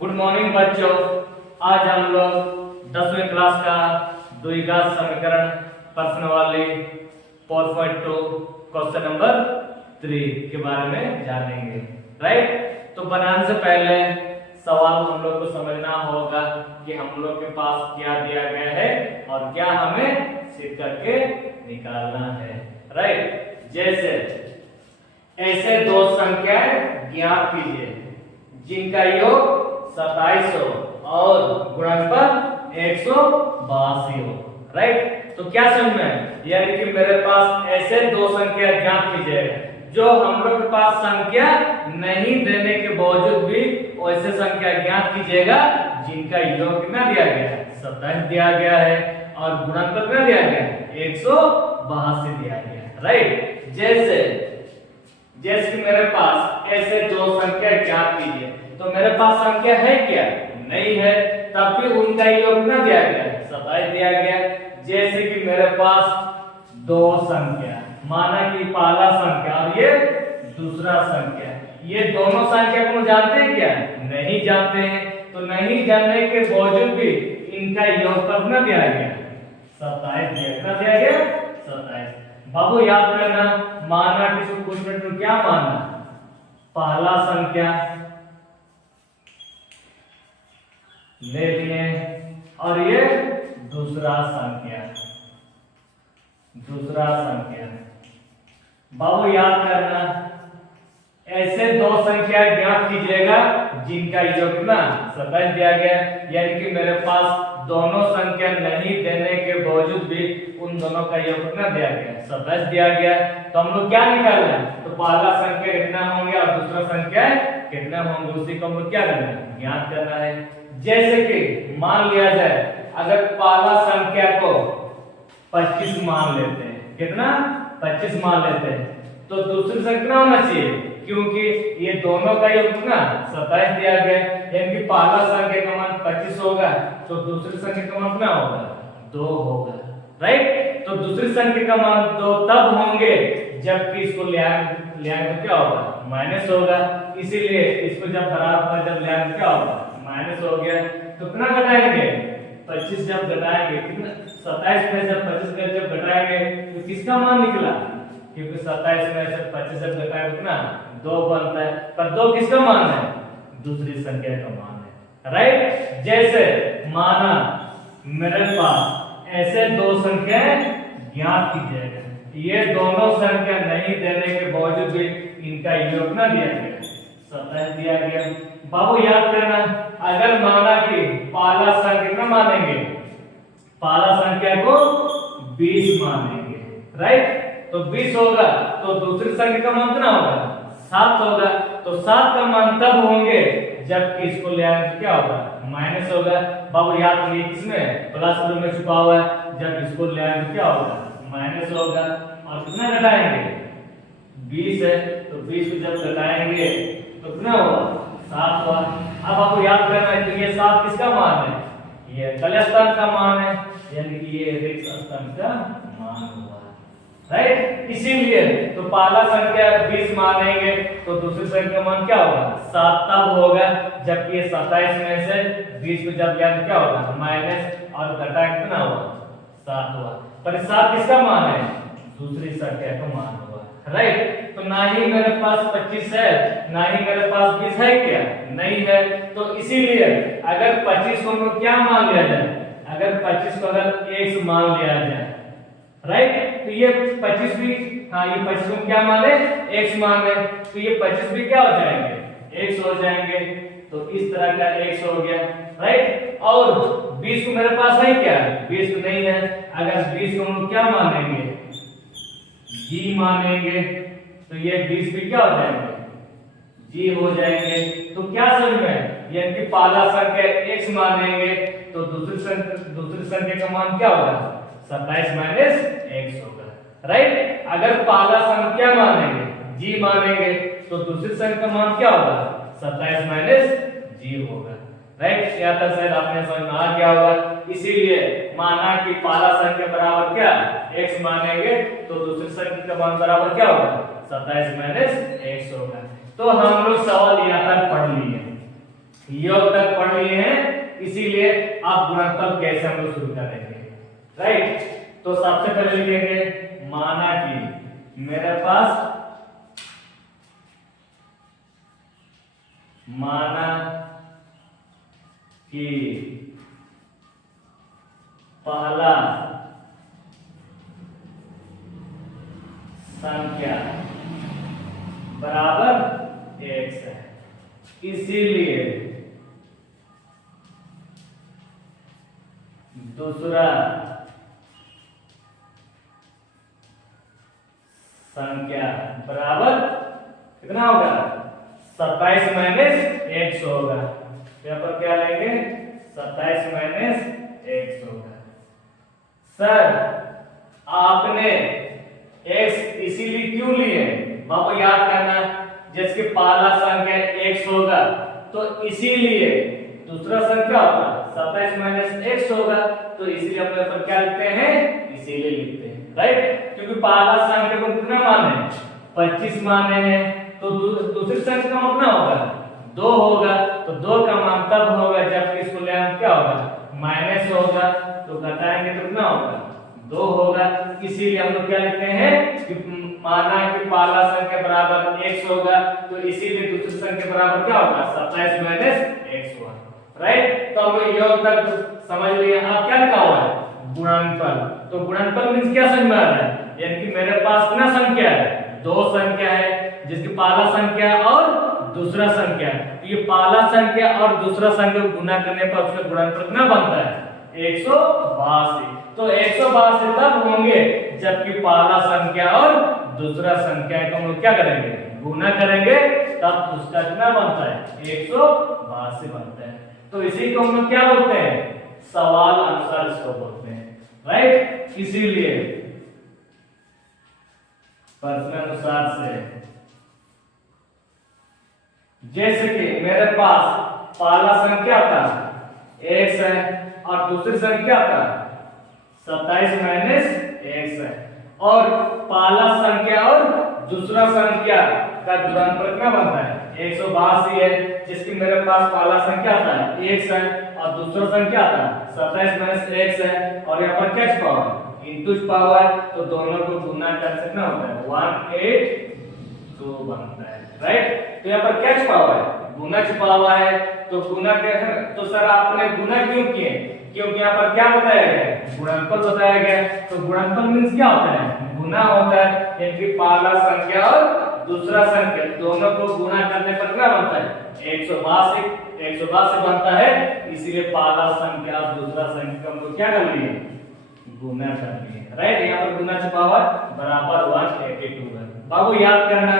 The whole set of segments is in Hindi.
गुड मॉर्निंग बच्चों। आज हम लोग 10वीं क्लास का द्विघात समीकरण प्रश्न वाले 4.2 क्वेश्चन नंबर 3 के बारे में जानेंगे। राइट, तो बनाने से पहले सवाल हम लोग को समझना होगा कि हम लोग के पास क्या दिया गया है और क्या हमें सिद्ध करके निकालना है। राइट, जैसे ऐसे दो संख्याएं ज्ञात कीजिए जिनका योग 2700 और गुणनफल 182 हो। राइट, तो क्या समझ में, यानी कि मेरे पास ऐसे दो संख्या ज्ञात कीजिएगा जो हम लोग के पास संख्या नहीं देने के बावजूद भी वैसे संख्या ज्ञात कीजिएगा जिनका योग कितना दिया गया है, 27 दिया गया है और गुणनफल कितना दिया गया है, 182 दिया गया है। राइट, जैसे कि मेरे पास ऐसे दो संख्या ज्ञात कीजिए, तो मेरे पास संख्या है क्या, नहीं है, तब भी उनका योग कितना दिया गया है, 27 दिया गया। जैसे कि मेरे पास दो संख्या, माना कि पहला संख्या और ये दूसरा संख्या, ये दोनों संख्या को जानते हैं क्या, नहीं जानते हैं, तो नहीं जानने के बावजूद भी इनका योग कितना दिया गया, 27 दिया गया, 27। बाबू याद करना, माना किसी पूछने तो क्या माना, पहला संख्या ले लिए और ये दूसरा संख्या बाबू याद करना, ऐसे दो संख्या ज्ञात कीजिएगा जिनका योग कितना 27 दिया गया, यानी कि मेरे पास दोनों संख्या नहीं देने के बावजूद भी उन दोनों का योग कितना दिया गया, 27 दिया गया। तो हम लोग क्या निकालना है, तो पहला संख्या कितना होंगे और दूसरा संख्या कितना होंगे, उसी को हम लोग क्या करना है, ज्ञात करना है। जैसे कि मान लिया जाए अगर पहला संख्या को 25 मान लेते हैं, कितना 25 मान लेते हैं, तो दूसरी संख्या कितना होना चाहिए, क्योंकि ये दोनों का योग कितना 27 दिया गया, यानी कि पहला संख्या का मान 25 होगा तो दूसरी संख्या का मान कितना होगा, 2 होगा। राइट, तो दूसरी संख्या का मान 2 तब होंगे जबकि इसको ले आएंगे क्या होगा, माइनस होगा, इसीलिए इसको जब बराबर जब ले आएंगे क्या होगा, माइनस हो गया। तो कितना घटाएंगे, 25 जब घटाएंगे कितना, 27 में जब 25 में जब घटाएंगे तो किसका मान निकला, क्योंकि 27 में से 25 जब घटाएंगे कितना 2 बनता है, पर 2 किसका मान है, दूसरी संख्या का मान है। राइट, जैसे माना मेरे पास ऐसे दो संख्याएं ज्ञात कीजिएगा, ये दोनों संख्या नहीं देने के बावजूद भी इनका योग कितना दिया गया, 27 दिया गया। बाबू याद करना, अगर माना कि पहला संख्या कितना मानेंगे, पहला संख्या को 20 मानेंगे, राइट, तो 20 होगा तो दूसरी संख्या का मान कितना होगा, 7 होगा, तो 7 का मान तब होंगे जबकि इसको ले आएंगे तो क्या होगा, माइनस होगा। बाबू याद करिए किसमें, प्लस में छुपा हुआ है, जब इसको ले आएंगे तो क्या होगा, माइनस होगा। और कितना घटाएंगे, 20 है, तो 20 को जब घटाएंगे तो कितना होगा, 7 हुआ। अब आपको याद करना है कि ये 7 किसका मान है, ये तल स्थान का मान है, यानी कि ये रिक्त स्थान का मान हुआ। राइट, इसीलिए तो पहला संख्या 20 मानेंगे तो दूसरी संख्या का मान क्या होगा, 7 तब होगा जबकि ये 27 में से 20 को जब लिया तो क्या होगा, माइनस, और घटा कितना हुआ, 7 हुआ। पर 7 किसका मान है, दूसरी संख्या का मान हुआ। राइट, तो ना ही मेरे पास 25 है ना ही मेरे पास 20 है, क्या नहीं है, तो इसीलिए अगर 25 को क्या मान लिया जाए, अगर 25 को अगर x मान लिया जाए, राइट, तो ये 25 भी, हाँ ये 25 को क्या माने, x माने, तो ये 25 भी क्या हो जाएंगे, x हो जाएंगे, तो इस तरह का x हो गया। राइट, और 20 को मेरे पास है क्या, 20 को नहीं है, अगर 20 को हम क्या मानेंगे, g मानेंगे, तो ये 20 भी क्या हो जाएंगे, g हो जाएंगे। तो क्या समझ में, यानी कि पहला संख्या x मानेंगे तो दूसरी संख्या का मान क्या होगा, 27 माइनस x होगा। राइट, अगर पहला संख्या मानेंगे g मानेंगे तो दूसरी संख्या का मान क्या होगा, 27 माइनस g होगा। राइट, यहाँ तक शायद आपने समझ में आ गया होगा। इसीलिए माना कि पहला संख्या बराबर क्या, x मानेंगे तो दूसरी संख्या का मान बराबर क्या होगा, 27 माइनस x होगा। तो हम लोग सवाल यहाँ तक पढ़ लिए। योग तक पढ़ लिए हैं, इसीलिए आप गुणनफल कैसे हम लोग शुरू करेंगे, राइट। तो सबसे पहले लिखेंगे माना कि मेरे पास, माना कि पहला संख्या बराबर x है, इसीलिए दूसरा संख्या बराबर कितना होगा, 27 माइनस x होगा। यहाँ पर क्या लेंगे, 27 माइनस x होगा। सर आपने x इसीलिए क्यों लिए, बाबू याद करना, जिसकी पहला संख्या x होगा तो इसीलिए दूसरा संख्या होगा 27 माइनस x होगा, तो इसीलिए अपने पर क्या लिखते हैं, इसीलिए लिखते हैं, राइट। क्योंकि पहला संख्या को कितना माने, 25 माने हैं, तो दूसरी संख्या का मान कितना होगा, 2 होगा, तो 2 का मान तब होगा जब इसको ले क्या होगा, माइनस होगा, तो घटाएंगे तो कितना होगा, 2 होगा। इसीलिए हम लोग क्या लिखते हैं कि माना कि पहला संख्या बराबर x होगा, तो इसीलिए दूसरी संख्या बराबर क्या होगा, 27 माइनस x होगा, राइट। तो हम योग तक समझ लिए। अब क्या लिखा हुआ है, गुणनफल। तो गुणनफल मींस क्या समझ में आ रहा है, यानी कि मेरे पास कितना संख्या है, 2 संख्या है, जिसकी पहला संख्या और दूसरा संख्या, तो ये पहला संख्या और दूसरा संख्या को गुना करने पर उसका गुणनफल कितना बनता है, 182। तो 182 तब होंगे जबकि पहला संख्या और दूसरा संख्या को हम लोग क्या करेंगे, गुना करेंगे, तब उसका कितना बनता है, 182 बनता है। तो इसी को हम लोग क्या बोलते हैं, सवाल अनुसार इसको बोलते हैं, राइट। इसीलिए प्रश्न अनुसार से, जैसे कि मेरे पास पहला संख्या था x है और दूसरी संख्या था 27 माइनस x है, और पहला संख्या और दूसरा संख्या का गुणनफल कितना बनता है, 182 है, जिसकी मेरे पास पहला संख्या था x है और दूसरा संख्या था 27 माइनस x है, और यहाँ पर क्या छुपा हुआ है, इंटू छुपा हुआ है, तो दोनों को गुना कर सकना होता है, 182 बनता है, राइट। तो यहाँ पर क्या छुपा हुआ है, गुना छुपा हुआ है, तो गुना के, तो सर आपने गुना क्यों किए, क्योंकि यहाँ पर क्या बताया गया, गुणनफल बताया गया। तो गुणनफल मींस क्या होता है, गुना होता है, यानी कि पहला संख्या और दूसरा संख्या दोनों को गुना करने पर क्या बनता है, 182 बनता है। इसीलिए पहला संख्या और दूसरा संख्या को क्या कर लिए, गुना कर लिए, राइट। यहाँ पर गुना छुपा हुआ बराबर 182 है, बाबू याद करना।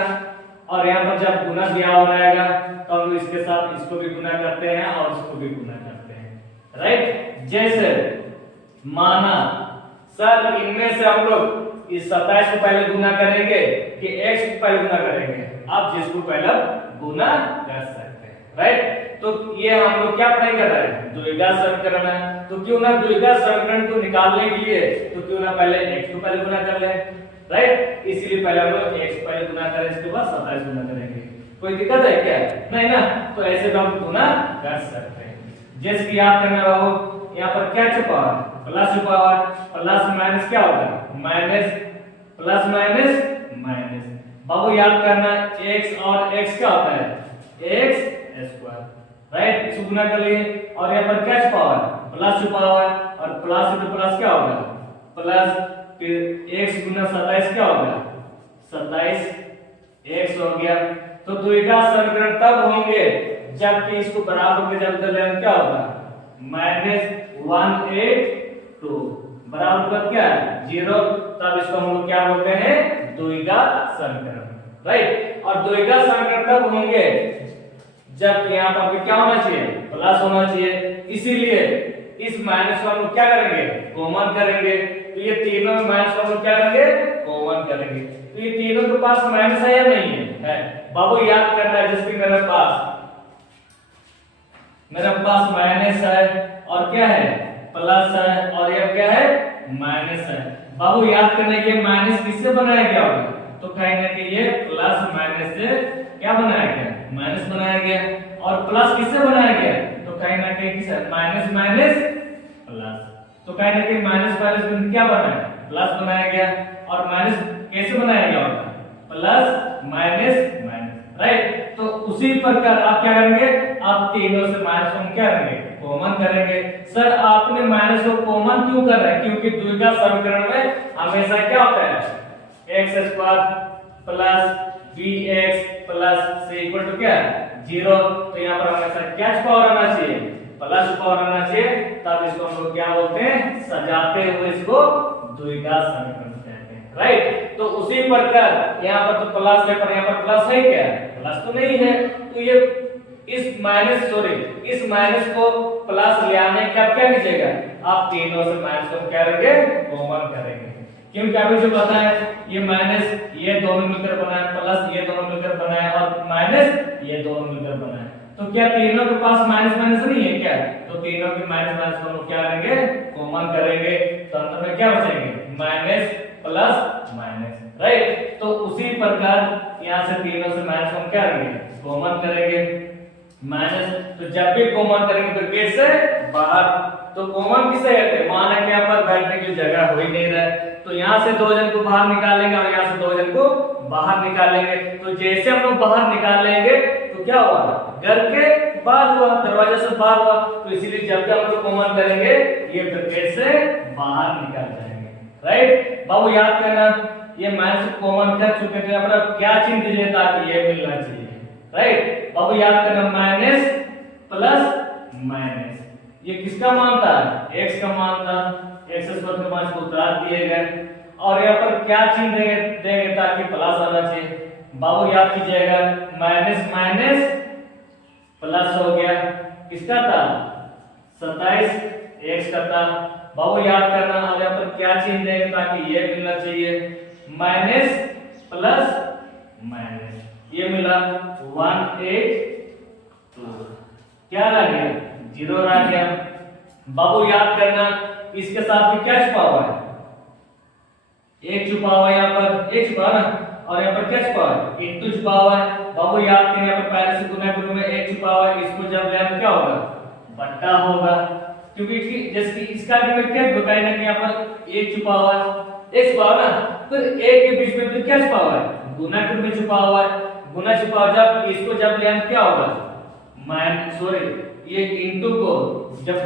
और यहाँ पर जब गुना दिया हो रहेगा तो हम लोग इसके साथ इसको भी गुना करते हैं और इसको भी गुना करते हैं, राइट। जैसे माना, सर इनमें से हम लोग इस 27 को पहले गुना करेंगे कि x को पहले गुना करेंगे, आप जिसको पहले गुना कर सकते हैं, राइट। तो ये हम लोग क्या पढ़ाई कर रहे हैं, द्विघात समीकरण है, तो क्यों ना द्विघात समीकरण को निकालने के लिए तो क्यों ना पहले x को पहले गुना कर लें, राइट। इसीलिए पहले हम लोग x को पहले गुना करें, इसके बाद 27 गुना करेंगे। कोई दिक्कत है क्या, नहीं ना, तो ऐसे तो हम गुना कर सकते हैं। जैसे कि याद करना बाबू, यहाँ पर क्या छुपा है, प्लस छुपा हुआ है, प्लस माइनस क्या होगा, माइनस, प्लस माइनस माइनस। बाबू याद करना, x और x क्या होता है, x स्क्वायर, राइट। इसको गुना कर लिए, और यहाँ पर क्या छुपा हुआ है, प्लस छुपा हुआ है, और प्लस तो प्लस क्या होगा, प्लस, फिर x गुना 27 क्या होगा, 27 x हो गया। तो द्विघात समीकरण तब होंगे जबकि इसको बराबर में जब ले क्या होगा, -182 बराबर का क्या है, 0, तब इसको हम लोग क्या बोलते हैं, द्विघात समीकरण, राइट। और द्विघात समीकरण तब होंगे जब यहाँ पर क्या होना चाहिए, प्लस होना चाहिए, इसीलिए इस माइनस को हम लोग क्या करेंगे, कॉमन करेंगे। तो ये तीनों में माइनस को हम लोग क्या करेंगे, कॉमन करेंगे। तो ये तीनों के पास माइनस है या नहीं है, बाबू याद करना है। जैसे मेरे पास माइनस है और क्या है, प्लस है, और ये क्या है, माइनस है। बाबू याद करना, ये माइनस किससे बनाया गया होगा, तो कहेंगे कि ये प्लस माइनस से क्या बनाया गया, माइनस बनाया गया। और प्लस किससे बनाया गया, तो कहीं ना कहीं किससे, माइनस माइनस प्लस, तो कहीं ना कहीं माइनस माइनस में क्या बना है, प्लस बनाया गया। और माइनस कैसे बनाया गया होता है, प्लस माइनस माइनस, राइट। तो उसी प्रकार आप क्या करेंगे, आप तीनों से माइनस को क्या करेंगे, कॉमन करेंगे। सर आपने माइनस को कॉमन क्यों कर रहे हैं, क्योंकि द्विघात समीकरण में हमेशा क्या होता है, x square plus b x plus c equal to क्या, 0। तो यहाँ पर हमेशा क्या पावर आना चाहिए, प्लस पावर आना चाहिए, तब इसको हम लोग क्या बोलते हैं, सजाते हुए इसको द्विघात समीकरण कहते हैं, राइट। तो उसी प्रकार यहाँ पर तो प्लस है, पर यहाँ पर प्लस है क्या, प्लस तो नहीं है। तो ये इस माइनस को प्लस ले आने का क्या कीजिएगा, आप तीनों से माइनस को क्या करेंगे, कॉमन करेंगे। क्योंकि अभी जो पता है ये माइनस ये दोनों मिलकर बना है, प्लस ये दोनों मिलकर बना है, और माइनस ये दोनों मिलकर बना है। तो क्या तीनों के पास माइनस माइनस नहीं है क्या, तो तीनों के माइनस माइनस को हम लोग क्या करेंगे, कॉमन करेंगे। तो अंत में क्या बचेंगे, माइनस प्लस माइनस, राइट। तो उसी प्रकार यहाँ से तीनों से माइनस हम क्या करेंगे, कॉमन करेंगे माइनस। तो जब भी कॉमन करेंगे ब्रैकेट से बाहर, तो कॉमन किसे कहते हैं, माना कि यहाँ पर बैठने की जगह हो ही नहीं रहा है, तो यहाँ से दो जन को बाहर निकालेंगे और यहाँ से दो जन को बाहर निकालेंगे। तो जैसे हम लोग बाहर निकालेंगे तो क्या हुआ, घर के बाहर हुआ, दरवाजे से बाहर हुआ। तो इसीलिए जब भी हम लोग कॉमन करेंगे ये ब्रैकेट से बाहर निकल जाएंगे, राइट। बाबू याद करना, ये माइनस कॉमन कर चुके थे, यहाँ पर क्या चिन्ह दीजिए ताकि ये मिलना चाहिए, राइट। बाबू याद करना, माइनस प्लस माइनस, ये किसका मान था, x का मान था, x स्क्वायर के मान को उतार दिए गए, और यहाँ पर क्या चिन्ह देंगे ताकि प्लस आना चाहिए। बाबू याद कीजिएगा, माइनस माइनस प्लस हो गया, किसका था, 27 x का था। बाबू याद करना, अब यहाँ पर क्या चिन्ह देंगे ताकि ये मिलना चाहिए, माइनस प्लस माइनस, ये मिला 182, क्या रह गया, 0 रह गया। बाबू याद करना, इसके साथ में क्या छुपा हुआ है, एक छुपा हुआ है, यहाँ पर एक छुपा ना, और यहाँ पर क्या छुपा हुआ है, इंटू छुपा हुआ है। बाबू याद करें, यहाँ पर पहले से गुना गुना में एक छुपा हुआ है, इसको जब ले आएंगे क्या होगा, बट्टा होगा, क्योंकि जैसे कि इसका भी मैं क्या बताया ना कि यहाँ पर एक छुपा हुआ है, एक छुपा हुआ ना, फिर एक के बीच में फिर क्या छुपा हुआ है, गुना में छुपा हुआ है, गुना छुपा हुआ, जब इसको जब ले आएंगे क्या होगा, ये इंटू को जब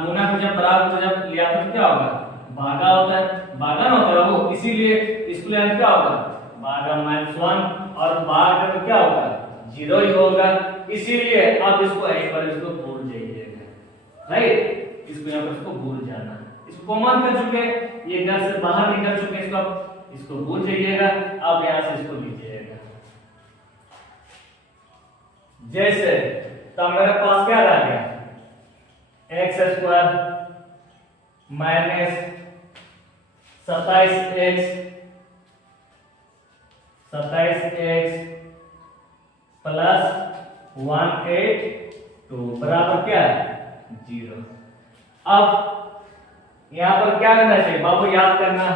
गुना को जब बराबर को जब लिया तो क्या होगा, भागा होता है, भागा ना होता है वो, इसीलिए इसको लेना क्या होगा, भागा -1, और भाग तो क्या होगा, 0 ही होगा। इसीलिए आप इसको एक बार इसको भूल जाइएगा, राइट, इसको यहाँ पर इसको भूल जाना, इसको कॉमन कर चुके, ये घर से बाहर निकल चुके, इसको भूल जाइएगा, आप यहाँ से इसको लीजिएगा। जैसे तो मेरे पास क्या रह गया, x square minus 27x plus 182 बराबर क्या है, 0। अब यहाँ पर क्या करना चाहिए, बाबू याद करना,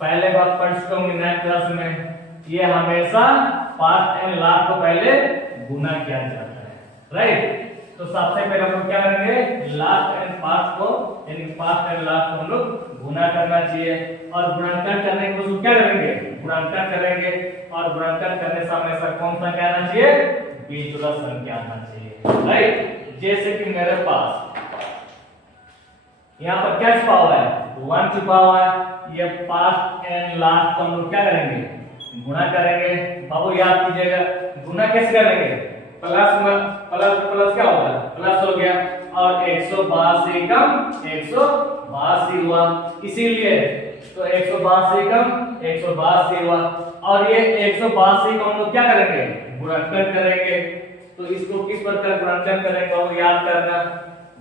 पहले बात पढ़ चुका हूँ 9th क्लास में, ये हमेशा पास्ट एंड लास्ट को पहले गुना किया जाता है, राइट। तो सबसे पहले हम लोग क्या करेंगे, लास्ट एंड पास्ट को, यानी पास्ट एंड लास्ट को हम लोग गुना करना चाहिए, और गुणांकन करने के बाद क्या करेंगे, गुणांकन करेंगे, और गुणांकन करने से हमेशा कौन सा क्या आना चाहिए, बीजोड़ा संख्या आना चाहिए, राइट। जैसे कि मेरे पास यहाँ पर क्या छुपा हुआ है, 1 छुपा हुआ है, ये पास्ट एंड लास्ट को हम लोग क्या करेंगे, गुणा करेंगे। बाबू याद कीजिएगा, गुना कैसे करेंगे, प्लस में प्लस प्लस क्या होगा, प्लस हो गया, और 182 कम 182 हुआ, इसीलिए तो 182 कम 182 हुआ, और ये 182 को हम लोग क्या करेंगे, गुणनखंड करेंगे। तो इसको किस प्रकार गुणनखंड करेंगे वो याद करना,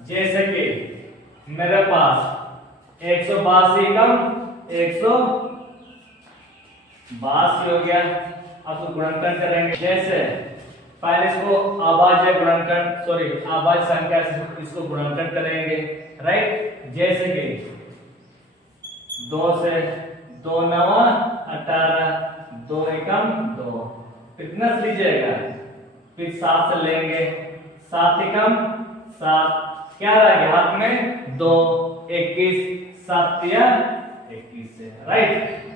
जैसे कि मेरे पास 182 कम 182 हो गया, अब तो गुणनखंड करेंगे। जैसे पहले इसको अभाज्य गुणनखंड, सॉरी अभाज्य संख्या से इसको गुणनखंड करेंगे, राइट। जैसे कि 2 से 2 9 18, 2 एकम 2, कितना लीजिएगा फिर 7 से लेंगे, 7 से कम 7, क्या रह गया हाथ में 2, 21, 7 या 21 है, राइट।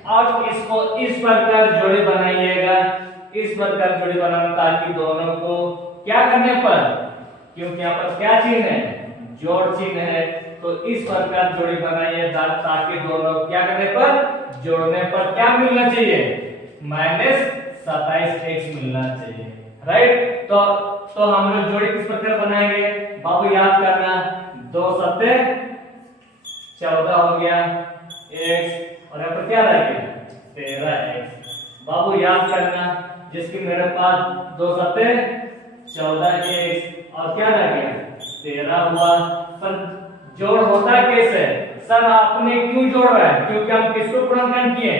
अब इसको इस प्रकार जोड़ी बनाइएगा, इस प्रकार जोड़ी बनाना ताकि दोनों को क्या करने पर, क्योंकि यहाँ पर क्या चिन्ह है, जोड़ चिन्ह है, तो इस प्रकार जोड़ी बनाइए ताकि दोनों क्या करने पर, जोड़ने पर क्या मिलना चाहिए, -27x मिलना चाहिए, राइट। तो हम लोग जोड़ी किस प्रकार बनाएंगे बाबू, याद करना, 2 सत्ते 14 हो गया x, और यहाँ पर क्या रह गया 13x। बाबू याद करना, जिसकी मेरे पास 2 सत्ते 14x और क्या रह गया 13 हुआ। पर जोड़ होता कैसे, सर आपने क्यों जोड़ रहा है, क्योंकि हम किसको गुणनखंड किए,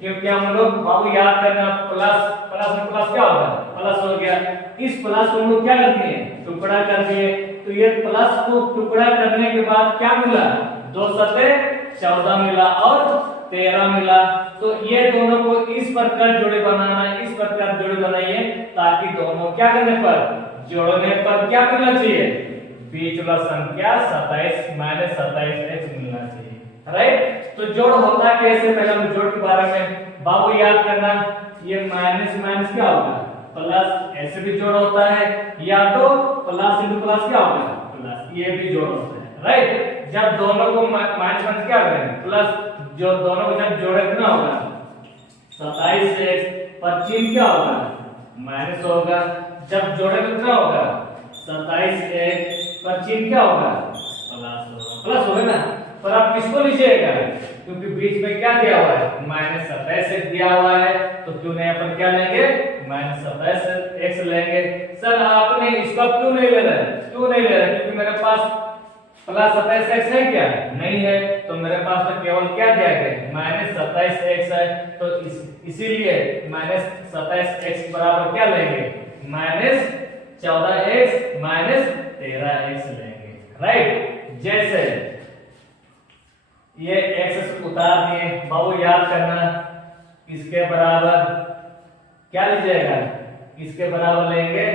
क्योंकि हम लोग बाबू याद करना, प्लस प्लस में प्लस क्या होगा, प्लस हो गया। इस प्लस को हम लोग क्या करते हैं, टुकड़ा कर दिए, तो ये प्लस को टुकड़ा करने के बाद क्या मिला, 2 सत्ते 14 मिला और 13 मिला। तो ये दोनों को इस प्रकार जोड़ी बनाना, इस प्रकार जोड़ी बनाइए ताकि दोनों क्या करने पर, जोड़ने पर क्या मिलना चाहिए, बीच वाला संख्या 27 -27x मिलना चाहिए, राइट। तो जोड़ होता कैसे, पहले हम जोड़ के बारे में बाबू याद करना, ये माइनस माइनस क्या होगा प्लस, ऐसे भी जोड़ होता है, या तो प्लस इंटू प्लस क्या होगा प्लस, ये भी जोड़ होता है, राइट। जब दोनों को माइनस माइनस क्या करेंगे प्लस, जो दोनों को जब जोड़े कितना होगा 27x, पर चिन्ह क्या होगा माइनस होगा, जब जोड़े कितना होगा 27x, पर चिन्ह क्या होगा प्लस होगा ना। पर आप किसको लीजिएगा, क्योंकि बीच में क्या दिया हुआ है -27x दिया हुआ है, तो क्यों नहीं अपन क्या लेंगे -27x लेंगे। सर आपने इसका क्यों नहीं ले रहा है, क्यों नहीं ले रहा है, क्योंकि मेरे पास प्लस 27x है क्या, नहीं है, तो मेरे पास तो केवल क्या दिया गया -27x है, तो इसीलिए -27x बराबर क्या लेंगे -14x -13x लेंगे, राइट। जैसे ये x उतार दिए बाबू, याद करना, इसके बराबर क्या लीजिएगा, इसके बराबर लेंगे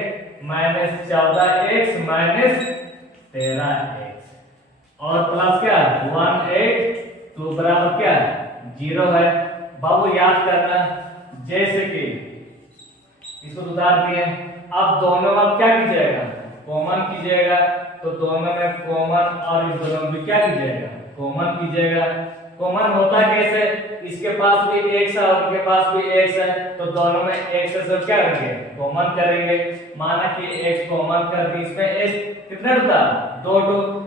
-14x -13x, और प्लस क्या 182 बराबर क्या 0 है। बाबू याद करना, जैसे कि इसको उतार दिए, अब दोनों में क्या कीजिएगा कॉमन कीजिएगा, तो दोनों में कॉमन और इस दोनों में क्या कीजिएगा कॉमन कीजिएगा। कॉमन होता कैसे, इसके पास भी x है और इनके पास भी x है, तो दोनों में x से क्या करेंगे कॉमन करेंगे। माना कि x कॉमन कर दी, इसमें x कितना था 2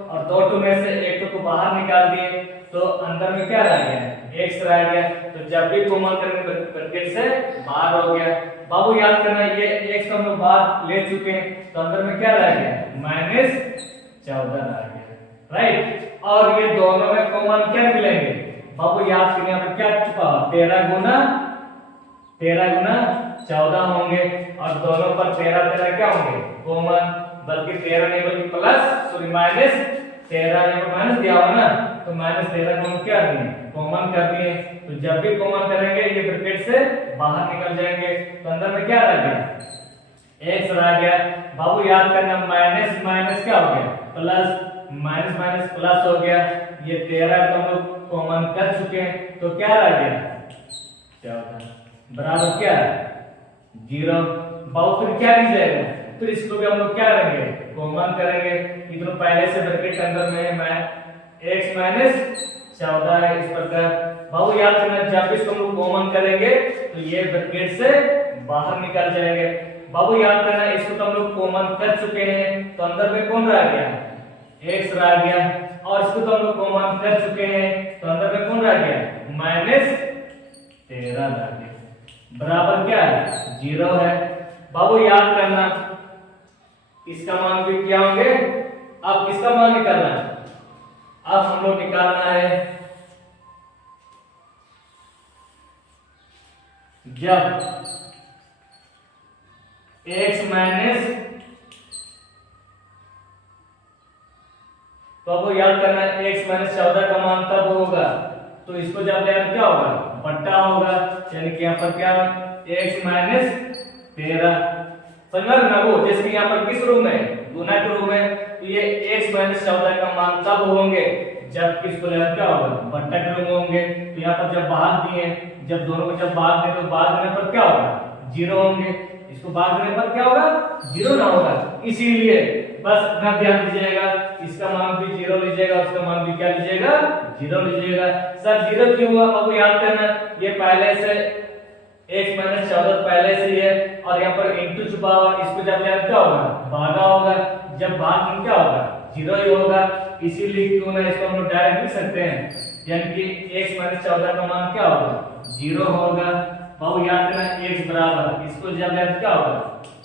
और 2 में से 1 को बाहर निकाल दिए, तो अंदर में क्या रह गया x रह गया, तो जब भी कॉमन करेंगे ब्रैकेट से बाहर हो गया। बाबू याद करना, ये x हम लोग बाहर ले चुके हैं, तो अंदर में क्या रह गया -14 रह गया, राइट। और ये दोनों में कॉमन क्या मिलेंगे बाबू, याद करने पर क्या छुपा 13 गुना 14 होंगे, और दोनों पर 13 क्या होंगे कॉमन, बल्कि 13 नहीं बल्कि प्लस सॉरी -13 यहाँ पर माइनस दिया हुआ ना, तो -13 को हम क्या दिए कॉमन कर दिए, तो जब भी कॉमन करेंगे ये ब्रैकेट से बाहर निकल जाएंगे, तो अंदर में क्या रह गया x रह गया। बाबू याद करना, माइनस माइनस क्या हो गया प्लस, माइनस माइनस प्लस हो गया, ये 13 को हम लोग कॉमन कर चुके हैं, तो क्या रह गया 14 बराबर क्या 0। बाबू फिर क्या लीजिएगा, फिर इसको भी हम लोग क्या करेंगे कॉमन करेंगे, इधर पहले से ब्रैकेट के अंदर में x -14 है, इस प्रकार। बाबू याद करना, जब इसको हम लोग कॉमन करेंगे तो ये ब्रैकेट से बाहर निकल जाएंगे। बाबू याद करना, इसको तो हम लोग कॉमन कर चुके हैं, तो अंदर में कौन रह गया x रह गया, और इसको तो हम लोग कॉमन कर चुके हैं, तो अंदर में कौन रह गया -13 रह गया, बराबर क्या है 0 है। बाबू याद करना, इसका मान भी क्या होंगे, अब किसका मान निकालना है, अब हम लोग निकालना है जब x माइनस, तो अब याद करना है x -14 का मान तब होगा, तो इसको जब ले क्या होगा बट्टा होगा, यानी कि यहाँ पर क्या x -13 समझ ना वो, जैसे यहाँ पर किस रूप में, गुना के रूप में, तो ये x माइनस 14 का मान तब होंगे जब किसको लेना क्या होगा, बट्टा के रूप में होंगे। तो यहाँ पर जब भाग दिए, जब दोनों को जब भाग दें तो भाग देने पर क्या होगा, जीरो होंगे। इसको भाग देने पर क्या होगा, जीरो ना होगा। इसीलिए बस इतना ध्यान दीजिएगा, इसका मान भी जीरो लीजिएगा, उसका मान भी क्या लीजिएगा, जीरो लीजिएगा। सर जीरो क्यों हुआ, अब याद करना, ये पहले से x माइनस 14 पहले से ही है, और यहाँ पर इंटू छुपा हुआ, इसको जब याद क्या होगा, भागा होगा, जब भाग में क्या होगा, जीरो ही होगा। इसीलिए क्यों ना इसको हम लोग डायरेक्ट लिख सकते हैं, यानी कि x माइनस 14 का मान क्या होगा, जीरो होगा। बहु याद करना, x बराबर, इसको जब याद क्या होगा,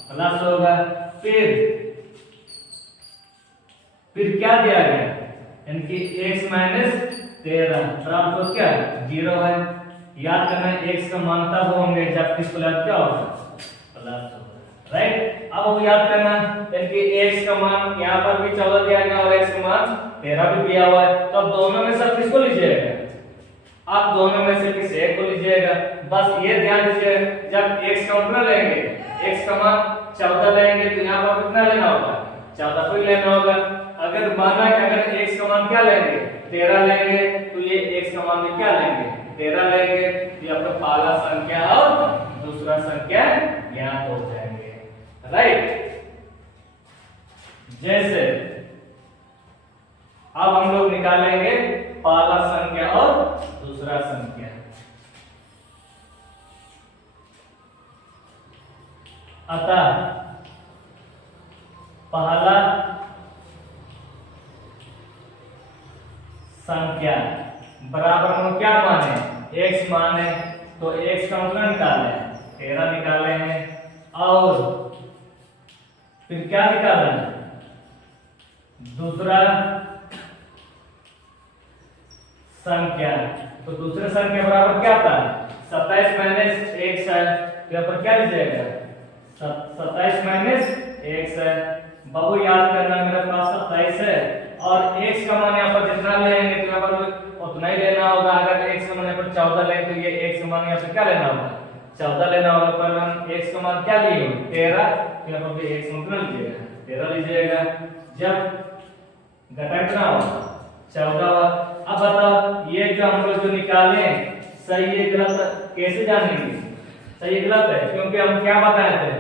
प्लस होगा। फिर क्या दिया गया, यानी कि x माइनस 13 बराबर तो क्या जीरो है। याद करना x का मान तब होंगे जब किसको याद क्या होगा, प्लस होगा, राइट। अब हम याद करना, यानी कि x का मान यहाँ पर भी 14 दिया गया और x का मान 13 भी दिया हुआ है, तो अब दोनों में से किसको लीजिएगा, आप दोनों में से किसी एक को लीजिएगा। बस ये ध्यान दीजिए, जब x का कितना लेंगे, x का मान 14 लेंगे तो यहाँ पर कितना लेना होगा, 14 को ही लेना होगा। अगर माना कि अगर x का मान क्या लेंगे, 13 लेंगे, तो ये x का मान भी क्या लेंगे, 13 लेंगे। तो ये आपका पहला संख्या और दूसरा संख्या ज्ञात हो जाएंगे, राइट। जैसे अब हम लोग निकालेंगे पहला संख्या और दूसरा संख्या। अतः पहला संख्या बराबर हम क्या माने, x माने, तो x का कितना निकाले, 13 निकाले हैं, और फिर क्या निकाला, दूसरा संख्या। तो दूसरे संख्या बराबर क्या था, 27 माइनस x है, तो यहाँ पर क्या लीजिएगा, 27 माइनस x है। बाबू याद करना, मेरे पास 27 है और x का मान यहाँ पर जितना लेंगे तो यहाँ पर उतना ही लेना होगा। अगर x का मान यहाँ पर 14 लें तो ये x का मान यहाँ पर क्या लेना होगा, 14 लेना होगा। पर हम x का मान क्या लिए, 13, तो यहाँ पर भी x मान कितना लीजिएगा, 13 लीजिएगा। जब घटाना होगा 14। अब बताओ ये जो हम लोग जो निकाले सही है गलत कैसे जानेंगे, सही है गलत है, क्योंकि हम क्या बताए थे,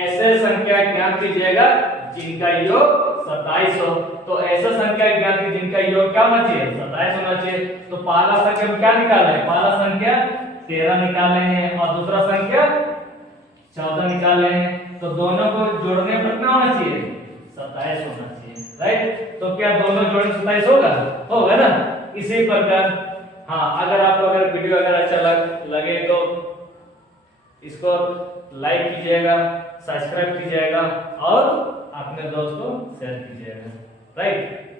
ऐसे संख्या ज्ञात कीजिएगा जिनका योग 27 हो। तो ऐसा संख्या ज्ञात कीजिए जिनका योग क्या होना चाहिए, 27 होना चाहिए। तो पहला संख्या हम क्या निकाले, पहला संख्या 13 निकाले हैं और दूसरा संख्या 14 निकाले हैं। तो दोनों को जोड़ने पर कितना होना चाहिए, 27 होना चाहिए, राइट। तो क्या दोनों जोड़ने 27 होगा, होगा ना। इसी प्रकार हाँ, अगर आपको अगर वीडियो अगर अच्छा लगे तो इसको लाइक कीजिएगा, सब्सक्राइब कीजिएगा और अपने दोस्त को शेयर कीजिएगा, राइट।